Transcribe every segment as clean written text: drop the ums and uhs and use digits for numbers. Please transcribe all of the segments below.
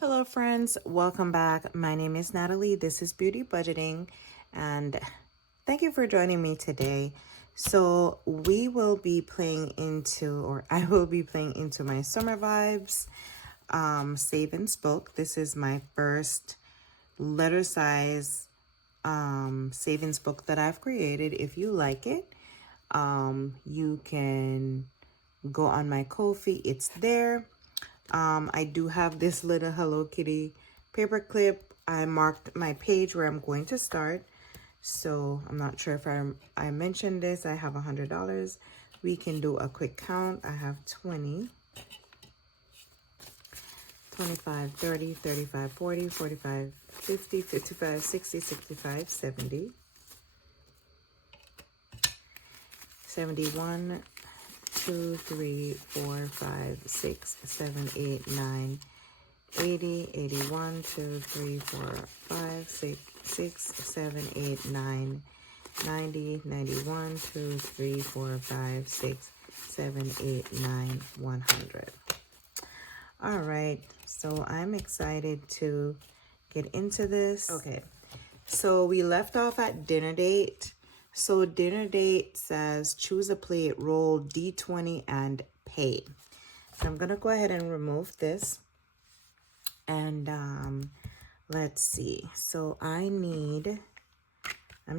Hello friends, welcome back. My name is Natalie. This is Beauty Budgeting and thank you for joining me today. So we will be playing into, or I will be playing into my Summer Vibes savings book. This is my first letter size savings book that I've created. If you like it, you can go on my Ko-fi. It's there. I do have this little Hello Kitty paper clip. I marked my page where I'm going to start. So I'm not sure if I mentioned this. I have $100. We can do a quick count. I have 20, 25, 30, 35, 40, 45, 50, 55, 60, 65, 70, 71, 2, 3, 4, 5, 6, 7, 8, 9, 80, 81, 2, 3, 4, 5, 6, 7, 8, 9, 90, 91, 2, 3, 4, 5, 6, 7, 8, 9, 100. All right, so I'm excited to get into this. Okay, so we left off at dinner date. So dinner date says choose a plate, roll D20 and pay. So I'm gonna go ahead and remove this. And let's see. So I'm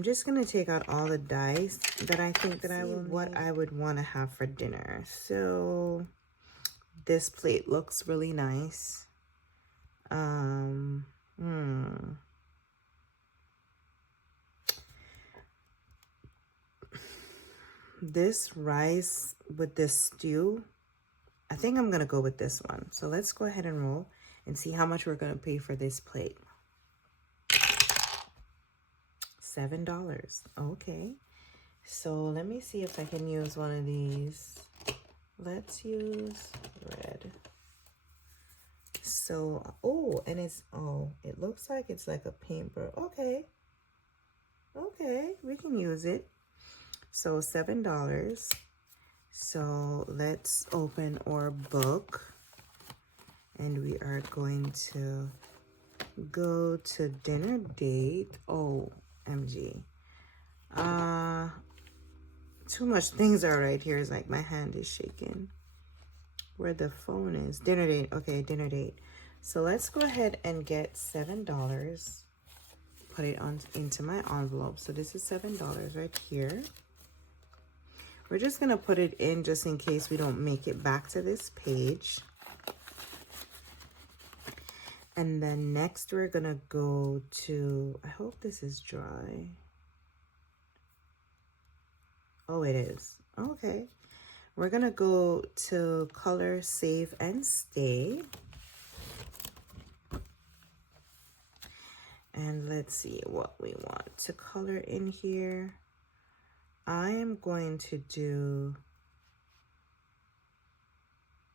just gonna take out all the dice that I think that what I would want to have for dinner. So this plate looks really nice. This rice with this stew, I think I'm gonna go with this one. So let's go ahead and roll and see how much we're gonna pay for this plate. $7. Okay. So let me see if I can use one of these. Let's use red. So, oh, and it looks like it's like a paintbrush. Okay. Okay, we can use it. So $7. So let's open our book. And we are going to go to dinner date. Oh, MG. Too much things are right here. It's like my hand is shaking. Where the phone is. Dinner date. Okay, dinner date. So let's go ahead and get $7. Put it on into my envelope. So this is $7 right here. We're just gonna put it in just in case we don't make it back to this page. And then next we're gonna go to, I hope this is dry. Oh, it is. Okay. We're gonna go to color, save, and stay. And let's see what we want to color in here. I am going to do,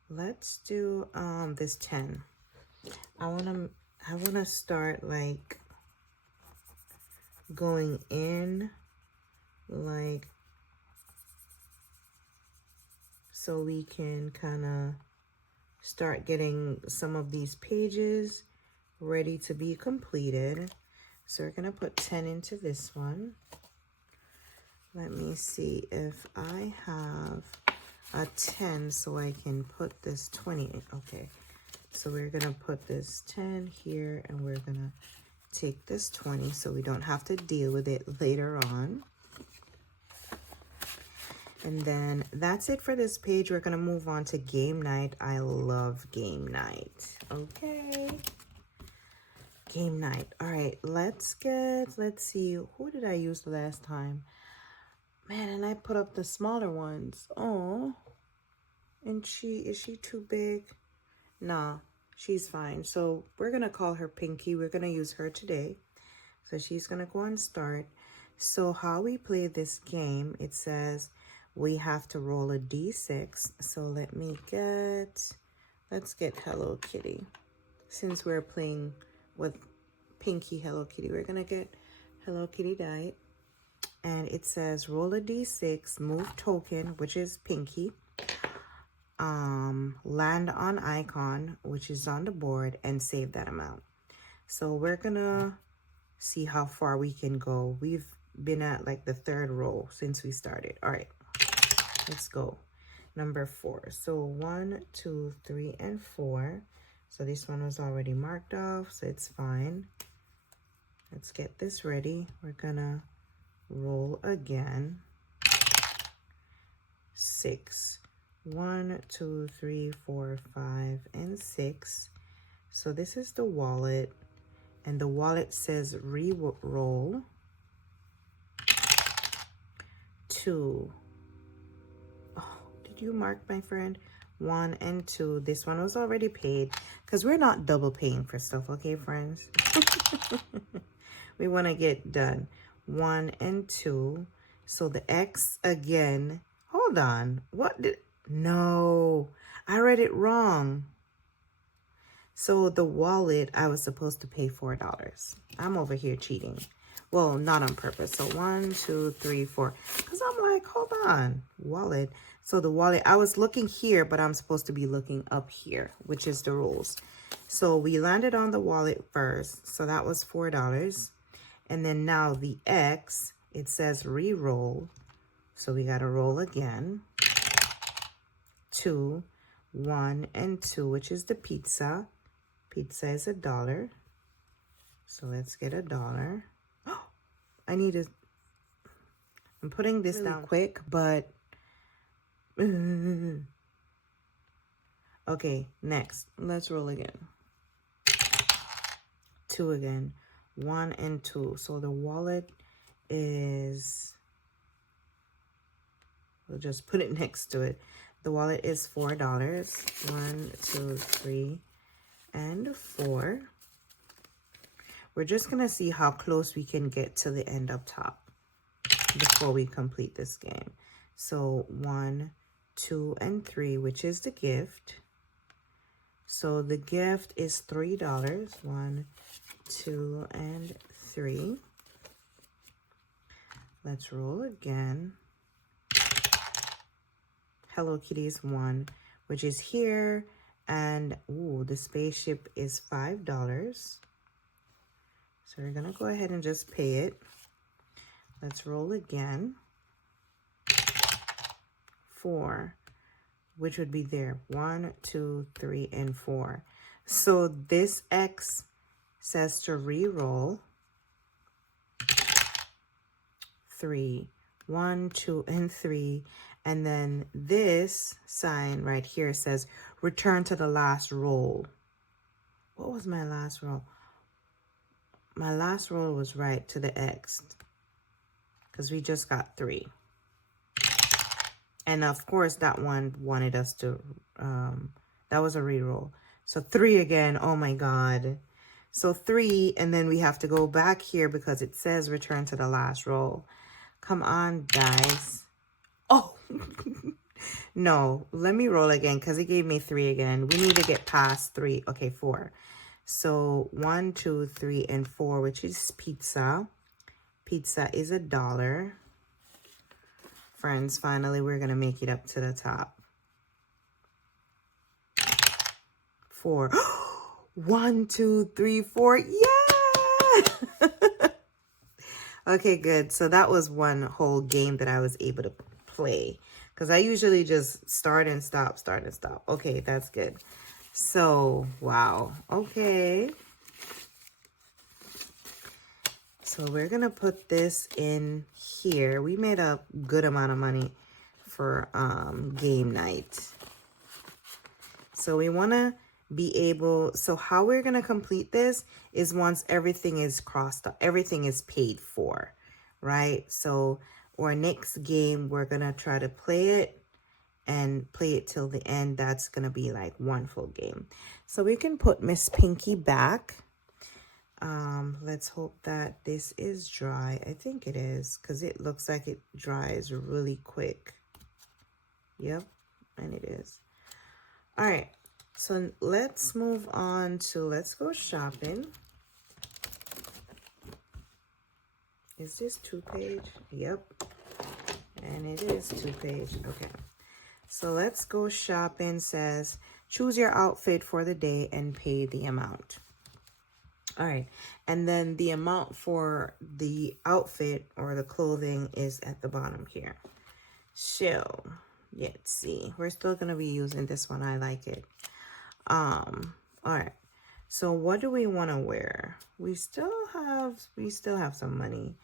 let's do this 10. I wanna start like going in like so we can kind of start getting some of these pages ready to be completed. So we're gonna put 10 into this one. Let me see if I have a 10 so I can put this 20 in. Okay, so we're gonna put this 10 here and we're gonna take this 20 so we don't have to deal with it later on. And then that's it for this page. We're gonna move on to game night. I love game night. Okay. Game night. All right, let's see, who did I use the last time? Man, and I put up the smaller ones. Oh, and is she too big? Nah, she's fine. So we're gonna call her Pinky. We're gonna use her today. So she's gonna go and start. So how we play this game, it says we have to roll a d6. So let's get Hello Kitty. Since we're playing with Pinky Hello Kitty, we're gonna get Hello Kitty die. And it says roll a d6, move token, which is Pinky. land on icon, which is on the board, and save that amount. So we're gonna see how far we can go. We've been at like the 3rd row since we started. All right, let's go. Number 4. So 1, 2, 3, and 4. So this one was already marked off, so it's fine. Let's get this ready. We're gonna roll again. 6. 1, 2, 3, 4, 5, and 6. So this is the wallet, and the wallet says re-roll. 2. Oh, did you mark, my friend? 1 and 2. This one was already paid because we're not double paying for stuff, okay, friends? We want to get done. 1 and 2. So the X again. Hold on. What did... No, I read it wrong. So the wallet, I was supposed to pay $4. I'm over here cheating. Well, not on purpose. So 1, 2, 3, 4. Because I'm like, hold on. Wallet. So the wallet, I was looking here, but I'm supposed to be looking up here, which is the rules. So we landed on the wallet first. So that was $4. And then now the X, it says re-roll. So we got to roll again. 2, 1, and 2, which is the pizza. Pizza is $1. So let's get $1. I need to... I'm putting this down quick, but... Okay, next. Let's roll again. 2 again. 1 and 2. So the wallet is... We'll just put it next to it. The wallet is $4. 1, 2, 3, and 4. We're just going to see how close we can get to the end up top before we complete this game. So 1, 2, and 3, which is the gift. So the gift is $3. 1, 2, and 3. Let's roll again. Hello Kitty's 1, which is here, and ooh, the spaceship is $5. So we're gonna go ahead and just pay it. Let's roll again. 4, which would be there. 1, 2, 3, and 4. So this X says to re-roll. 3, 1, 2, and 3. And then this sign right here says return to the last roll. What was my last roll? My last roll was right to the X because we just got 3. And of course that one wanted us to, that was a reroll. So 3 again, oh my God. So 3, and then we have to go back here because it says return to the last roll. Come on, guys. Oh, no, let me roll again because it gave me 3 again. We need to get past 3. Okay, 4. So 1, 2, 3, and 4, which is pizza. Pizza is $1. Friends, finally, we're going to make it up to the top. 4. 1, 2, 3, 4. Yeah! Okay, good. So that was one whole game that I was able to play. Because I usually just start and stop, start and stop. Okay, that's good. So, wow. Okay. So we're going to put this in here. We made a good amount of money for game night. So we want to be able, so how we're going to complete this is once everything is crossed up, everything is paid for, right? So our next game, we're going to try to play it and play it till the end. That's going to be like one full game. So we can put Miss Pinky back. Let's hope that this is dry. I think it is because it looks like it dries really quick. Yep, and it is. All right. So let's move on to, let's go shopping. Is this 2-page? Yep. And it is 2-page. Okay. So let's go shopping. Says choose your outfit for the day and pay the amount. All right, and then the amount for the outfit or the clothing is at the bottom here. So let's see, we're still gonna be using this one. I like it. All right, so what do we want to wear? We still have some money.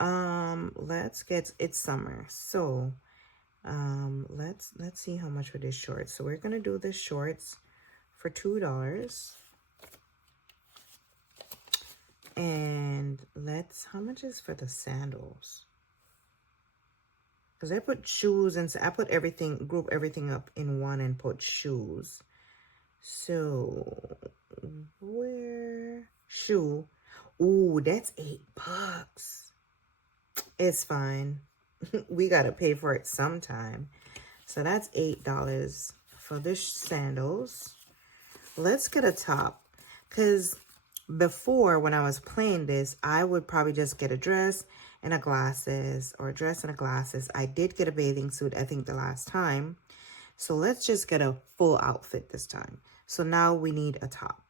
Let's get, it's summer, so let's see how much for this shorts. So we're gonna do the shorts for $2. And how much is for the sandals? Because I put shoes and I put everything, group everything up in one and put shoes. So where shoe? Ooh, that's $8. It's fine. We gotta pay for it sometime. So that's $8 for the sandals. Let's get a top, because before, when I was playing this, I would probably just get a dress and a glasses, or a dress and a glasses. I did get a bathing suit, I think, the last time. So let's just get a full outfit this time. So now we need a top.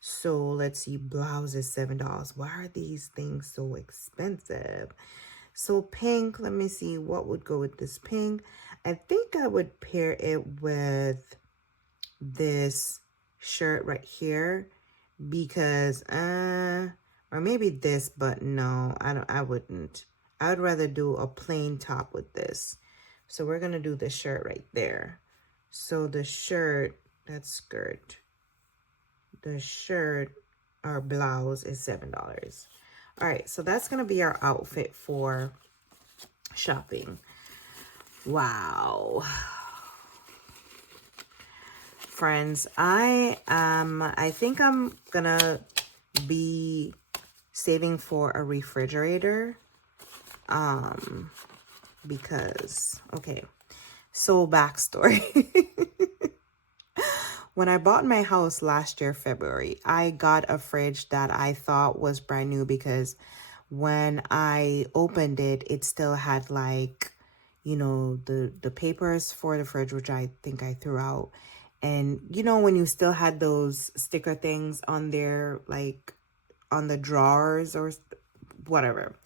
So let's see, blouse is $7. Why are these things so expensive? So pink, let me see what would go with this pink. I think I would pair it with this shirt right here, because or maybe this, but no, I wouldn't. I would rather do a plain top with this. So we're gonna do the shirt right there. So the shirt, that's skirt, the shirt or blouse is $7. All right, so that's gonna be our outfit for shopping. Wow, friends, I think I'm gonna be saving for a refrigerator, because, okay, so backstory. When I bought my house last year, February, I got a fridge that I thought was brand new, because when I opened it, it still had, like, you know, the papers for the fridge, which I think I threw out. And, you know, when you still had those sticker things on there, like on the drawers or whatever.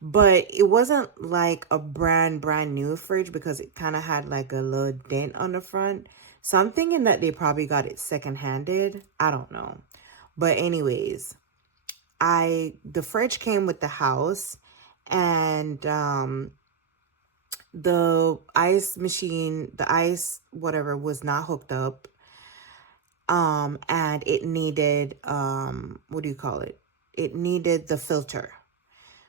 But it wasn't like a brand new fridge, because it kind of had like a little dent on the front. So I'm thinking that they probably got it second-handed. I don't know. But anyways, the fridge came with the house, and the ice machine, the ice whatever, was not hooked up. And it needed what do you call it? It needed the filter.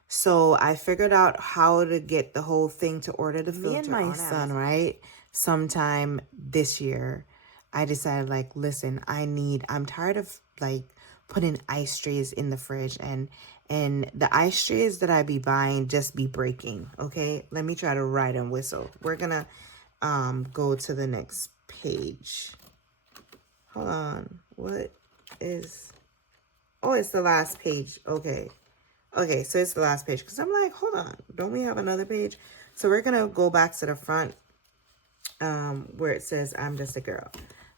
So I figured out how to get the whole thing to order the filter. Me and my son, right? Sometime this year, I decided, like, listen, I'm tired of like putting ice trays in the fridge, and the ice trays that I be buying just be breaking. Okay, let me try to ride and whistle. We're gonna go to the next page. Hold on, what is, oh, it's the last page. Okay, so it's the last page, because I'm like, hold on, don't we have another page? So we're gonna go back to the front, where it says I'm just a girl.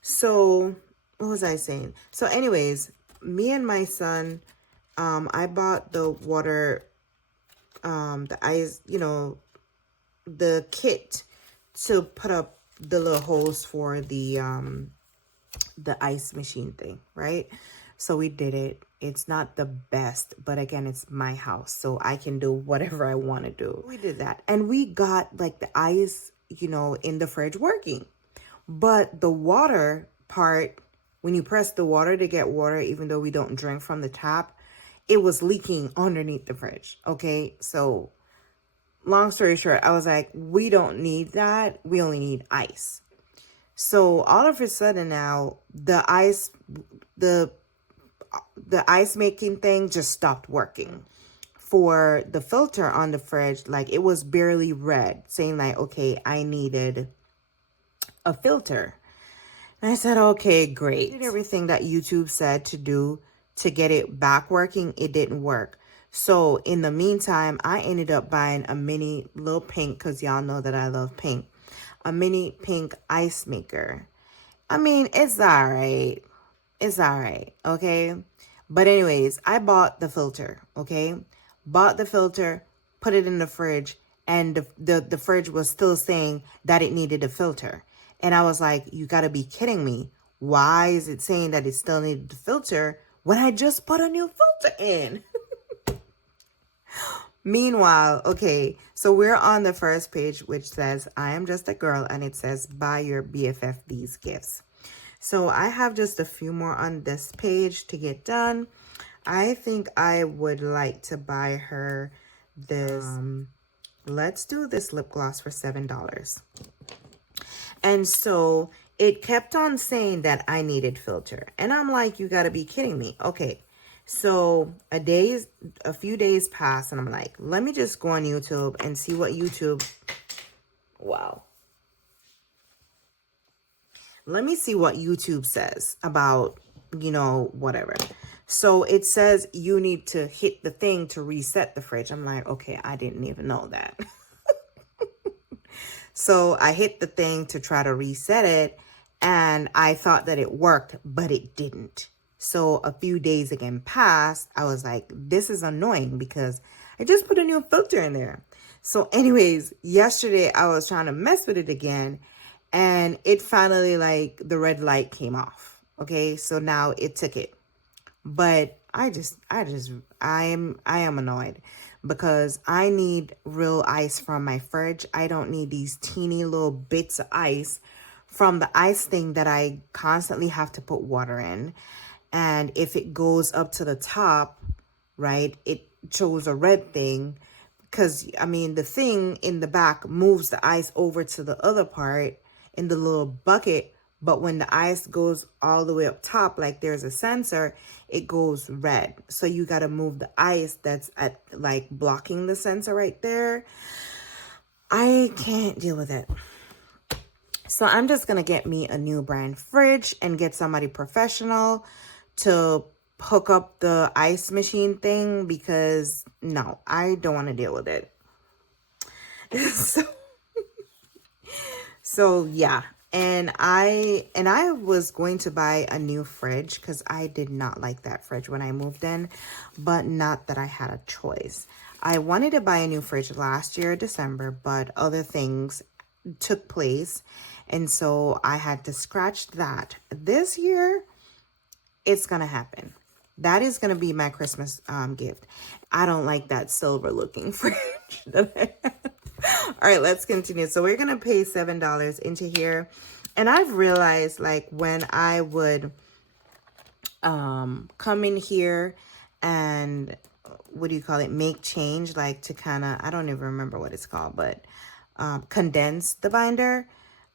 So what was I saying? So anyways, me and my son, I bought the water, the ice, you know, the kit to put up the little holes for the ice machine thing, right? So we did it. It's not the best, but again, it's my house, so I can do whatever I want to do. We did that, and we got like the ice, you know, in the fridge working. But the water part, when you press the water to get water, even though we don't drink from the tap, it was leaking underneath the fridge. Okay, so long story short, I was like, we don't need that. We only need ice. So all of a sudden now, the ice making thing just stopped working. For the filter on the fridge, like, it was barely red, saying like, okay, I needed a filter. And I said, okay, great. I did everything that YouTube said to do to get it back working. It didn't work. So in the meantime, I ended up buying a mini little pink, because y'all know that I love pink. a mini pink ice maker. I mean, it's all right. It's all right, okay? But anyways, I bought the filter, okay? Bought the filter, put it in the fridge, and the fridge was still saying that it needed a filter. And I was like, you gotta be kidding me. Why is it saying that it still needed a filter when I just put a new filter in? Meanwhile, okay, so we're on the first page, which says, I am just a girl, and it says, buy your BFF these gifts. So I have just a few more on this page to get done. I think I would like to buy her this, let's do this lip gloss for $7. And so it kept on saying that I needed filter. And I'm like, you gotta be kidding me. Okay. So a few days passed and I'm like, let me just go on YouTube and see what YouTube, wow. Let me see what YouTube says about, you know, whatever. So it says you need to hit the thing to reset the fridge. I'm like, okay, I didn't even know that. So I hit the thing to try to reset it and I thought that it worked, but it didn't. So a few days again passed. I was like, this is annoying because I just put a new filter in there. So anyways, yesterday I was trying to mess with it again and it finally, like, the red light came off. Okay, so now it took it. But I am annoyed because I need real ice from my fridge. I don't need these teeny little bits of ice from the ice thing that I constantly have to put water in. And if it goes up to the top, right, it shows a red thing because, I mean, the thing in the back moves the ice over to the other part in the little bucket. But when the ice goes all the way up top, like there's a sensor, it goes red. So you got to move the ice that's at, like, blocking the sensor right there. I can't deal with it. So I'm just going to get me a new brand fridge and get somebody professional to hook up the ice machine thing because no, I don't want to deal with it. So yeah. And I was going to buy a new fridge because I did not like that fridge when I moved in, but not that I had a choice. I wanted to buy a new fridge last year, December, but other things took place. And so I had to scratch that. This year, it's going to happen. That is going to be my Christmas gift. I don't like that silver looking fridge that I have. All right, let's continue. So we're going to pay $7 into here. And I've realized, like, when I would come in here and, what do you call it, make change, like to kind of, I don't even remember what it's called, but condense the binder.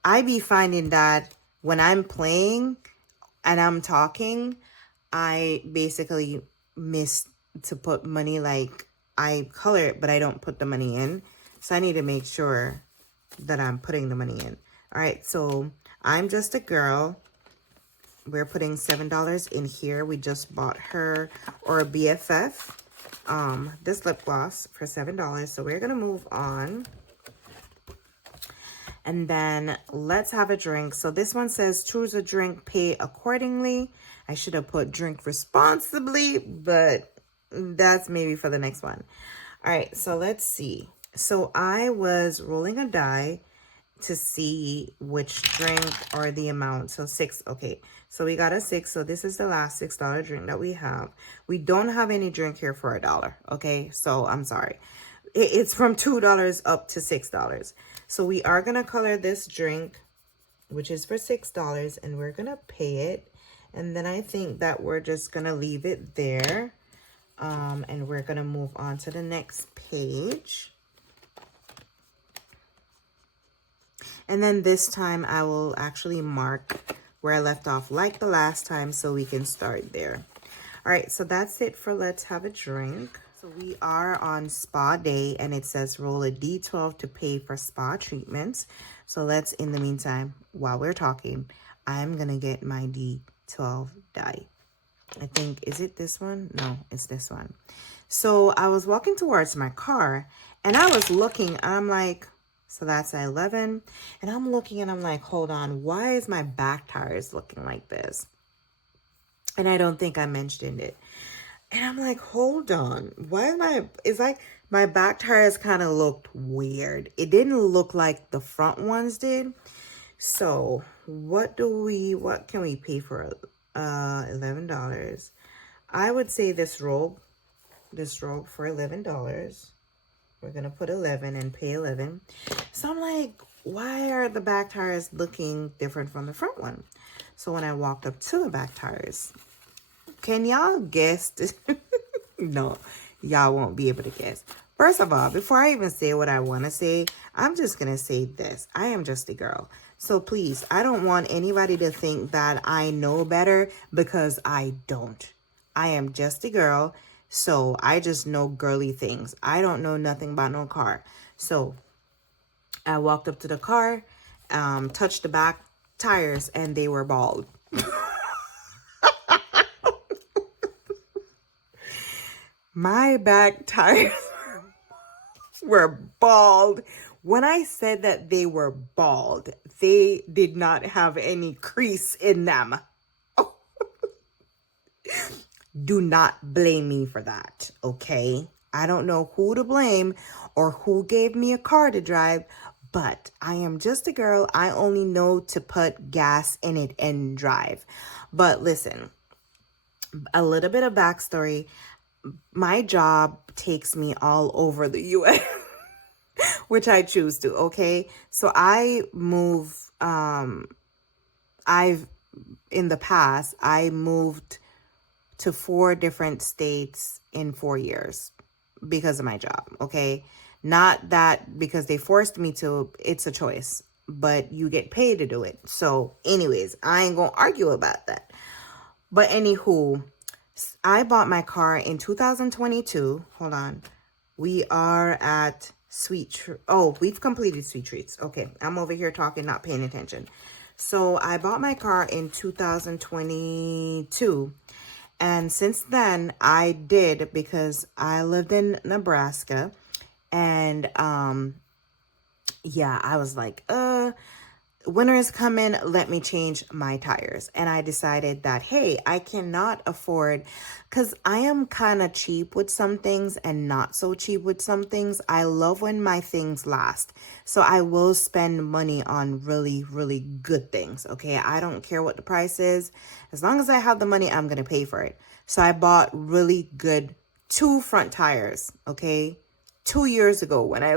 I be finding that when I'm playing and I'm talking, I basically miss to put money. Like, I color it, but I don't put the money in. So I need to make sure that I'm putting the money in. All right, so I'm just a girl. We're putting $7 in here. We just bought her, or BFF, this lip gloss for $7. So we're gonna move on. And then let's have a drink. So this one says choose a drink, pay accordingly. I should have put drink responsibly, but that's maybe for the next one. All right, so let's see. So I was rolling a die to see which drink or the amount. So 6, okay. So we got a 6. So this is the last $6 drink that we have. We don't have any drink here for $1, okay? So I'm sorry. It's from $2 up to $6. So we are going to color this drink, which is for $6, and we're going to pay it. And then I think that we're just going to leave it there. And we're going to move on to the next page. And then this time I will actually mark where I left off like the last time so we can start there. All right, so that's it for Let's Have a Drink. So we are on spa day and it says roll a D12 to pay for spa treatments. So let's, in the meantime, while we're talking, I'm going to get my D12 die. I think, is it this one? No, it's this one. So I was walking towards my car and I was looking and I'm like, So that's 11. And I'm looking and I'm like, hold on, why is my back tires looking like this? And I don't think I mentioned it. And I'm like, hold on, why am I, it's like my back tires kind of looked weird. It didn't look like the front ones did. So what can we pay for $11? I would say this robe for $11. We're gonna put 11 and pay 11. So I'm like, why are the back tires looking different from the front one? So when I walked up to the back tires, can y'all guess this? No, y'all won't be able to guess. First of all, before I even say what I want to say, I'm just gonna say this. I am just a girl. So please, I don't want anybody to think that I know better, because I don't. I am just a girl. So I just know girly things. I don't know nothing about no car. So I walked up to the car, touched the back tires, and they were bald. My back tires were bald. When I said that they were bald, they did not have any crease in them. Do not blame me for that, okay? I don't know who to blame or who gave me a car to drive, but I am just a girl. I only know to put gas in it and drive. But listen, a little bit of backstory. My job takes me all over the U.S., which I choose to, okay? So I move, in the past, I moved to 4 different states in 4 years because of my job, okay? Not that because they forced me to, it's a choice, but you get paid to do it. So anyways, I ain't gonna argue about that. But anywho, I bought my car in 2022. Hold on. We are at we've completed Sweet Treats. Okay, I'm over here talking, not paying attention. So I bought my car in 2022. And since then, I did, because I lived in Nebraska. And yeah, I was like, winter is coming, let me change my tires. And I decided that, hey, I cannot afford, because I am kind of cheap with some things and not so cheap with some things. I love when my things last. So I will spend money on really, really good things, okay? I don't care what the price is. As long as I have the money, I'm going to pay for it. So I bought really good 2 front tires, okay? 2 years ago when I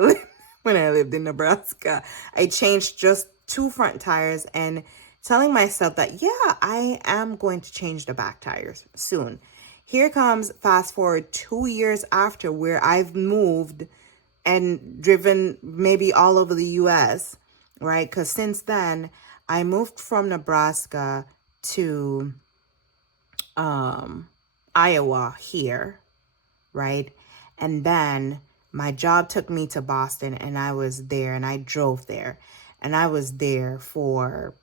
lived in Nebraska, I changed just 2 front tires and telling myself that, yeah, I am going to change the back tires soon. Here comes fast forward 2 years after, where I've moved and driven maybe all over the US, right? Because since then, I moved from Nebraska to Iowa here, right? And then my job took me to Boston, and I was there, and I drove there. And I was there for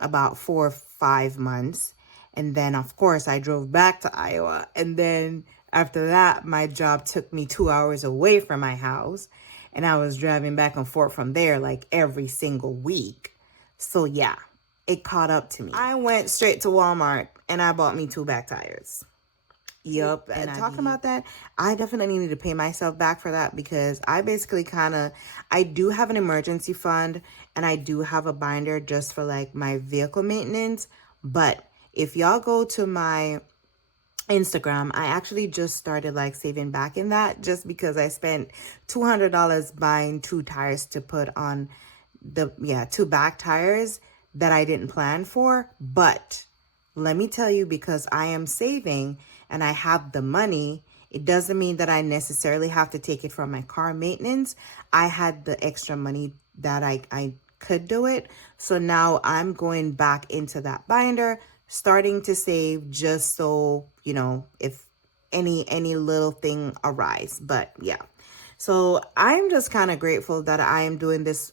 about 4 or 5 months. And then, of course, I drove back to Iowa. And then after that, my job took me 2 hours away from my house. And I was driving back and forth from there like every single week. So yeah, it caught up to me. I went straight to Walmart and I bought me 2 back tires. Yup. And talking about that, I definitely need to pay myself back for that, because I basically I do have an emergency fund, and I do have a binder just for like my vehicle maintenance. But if y'all go to my Instagram, I actually just started like saving back in that, just because I spent $200 buying 2 tires to put on 2 back tires that I didn't plan for. But let me tell you, because I am saving and I have the money, it doesn't mean that I necessarily have to take it from my car maintenance. I had the extra money that I could do it. So now I'm going back into that binder, starting to save, just so, you know, if any little thing arise. But yeah, so I'm just kind of grateful that I am doing this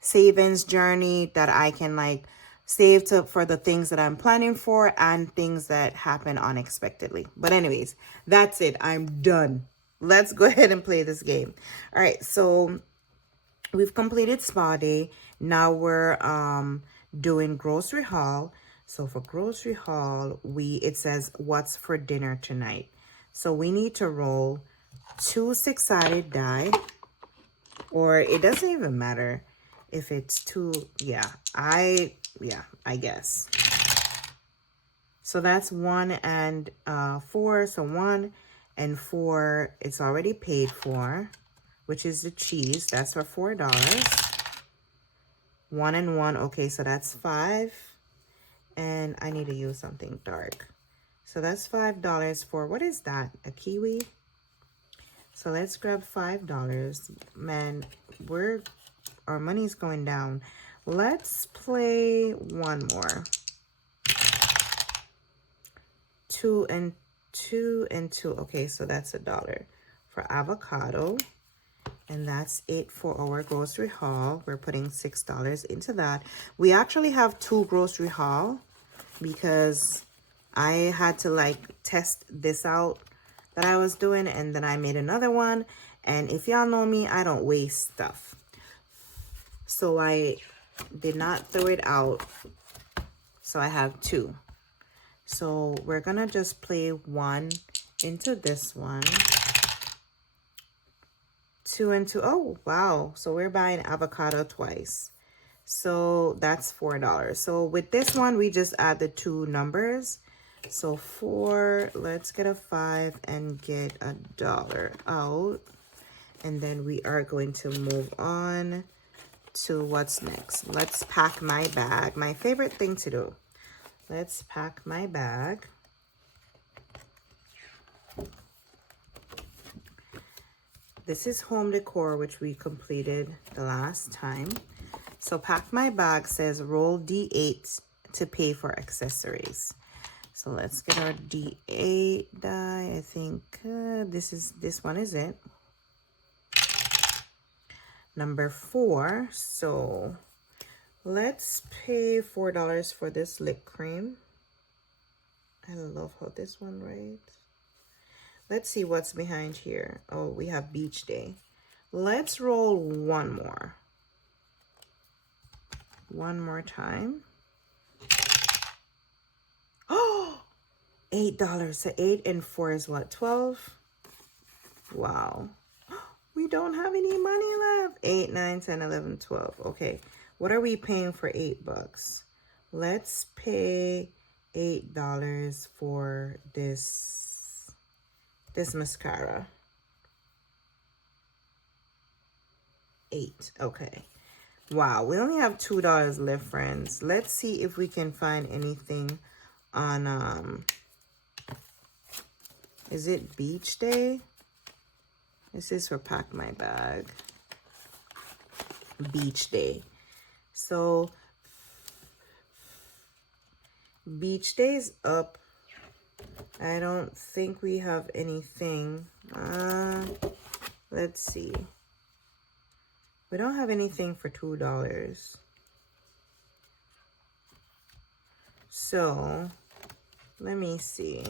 savings journey, that I can like save for the things that I'm planning for and things that happen unexpectedly. But anyways, that's it. I'm done. Let's go ahead and play this game. All right, so we've completed spa day. Now we're doing grocery haul. So for grocery haul, it says what's for dinner tonight. So we need to roll 2 6-sided die, or it doesn't even matter if it's 2. I guess. So that's 1 and 4. So 1 and 4, it's already paid for, which is the cheese. That's for $4. 1 and 1. Okay, so that's 5. And I need to use something dark. So that's $5 for, what is that? A kiwi? So let's grab $5. Man, our money's going down. Let's play one more. 2 and 2 and 2. Okay, so that's $1 for avocado. And that's it for our grocery haul. We're putting $6 into that. We actually have 2 grocery haul because I had to like test this out that I was doing, and then I made another one. And if y'all know me, I don't waste stuff. So I did not throw it out. So I have 2. So we're gonna just play 1 into this one. 2 and 2. Oh, wow. So we're buying avocado twice. So that's $4. So with this one, we just add the 2 numbers. So 4, let's get a 5 and get $1 out. And then we are going to move on to what's next. Let's pack my bag. My favorite thing to do. Let's pack my bag. This is home decor, which we completed the last time. So pack my bag says roll D8 to pay for accessories. So let's get our D8 die. I think this one is it. Number 4. So let's pay $4 for this lip cream. I love how this one writes. Let's see what's behind here. Oh, we have beach day. Let's roll one more. One more time. Oh, $8. So 8 and 4 is what? 12? Wow. We don't have any money left. 8, 9, 10, 11, 12. Okay. What are we paying for $8? Let's pay $8 for this mascara. 8. Okay. Wow, we only have $2 left, friends. Let's see if we can find anything on is it beach day? This is for pack my bag. Beach day. So beach day is up. I don't think we have anything. Let's see. We don't have anything for $2. So let me see.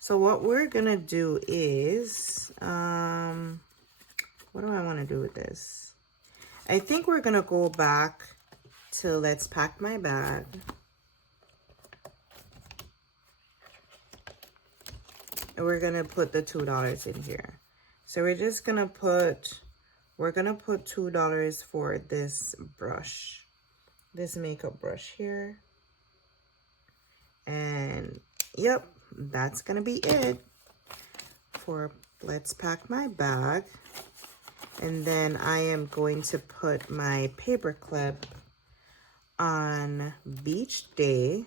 So what we're gonna do is, what do I want to do with this? I think we're gonna go back to let's pack my bag. And we're gonna put the $2 in here. So we're just gonna put, we're gonna put $2 for this brush, this makeup brush here. And yep, that's gonna be it for let's pack my bag. And then I am going to put my paper clip on beach day.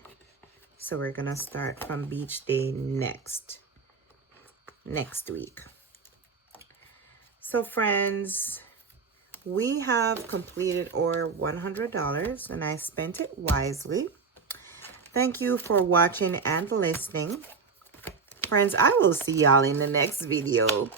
So we're gonna start from beach day next week. So friends, we have completed our $100 and I spent it wisely. Thank you for watching and listening. Friends, I will see y'all in the next video.